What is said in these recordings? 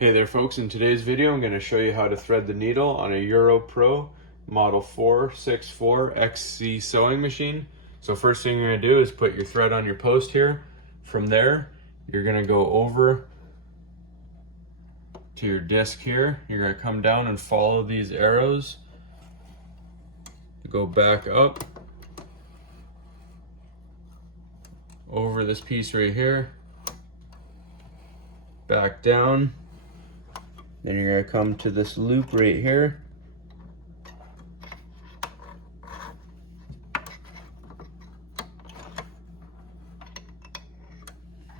Hey there folks, in today's video I'm going to show you how to thread the needle on a EuroPro Model 464 XC sewing machine. So first thing you're going to do is put your thread on your post here. From there you're going to go over to your disc here. You're going to come down and follow these arrows. Go back up over this piece right here, back down. Then you're going to come to this loop right here.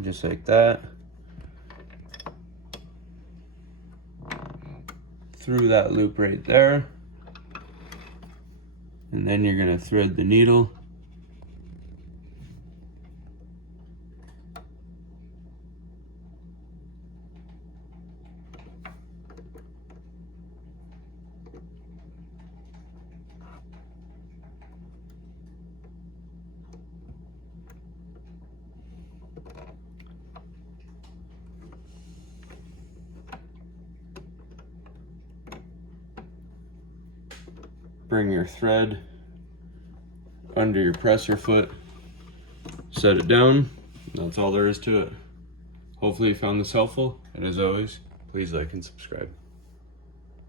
Just like that. Through that loop right there. And then you're going to thread the needle. Bring your thread under your presser foot, set it down. That's all there is to it. Hopefully you found this helpful, and as always, please like and subscribe.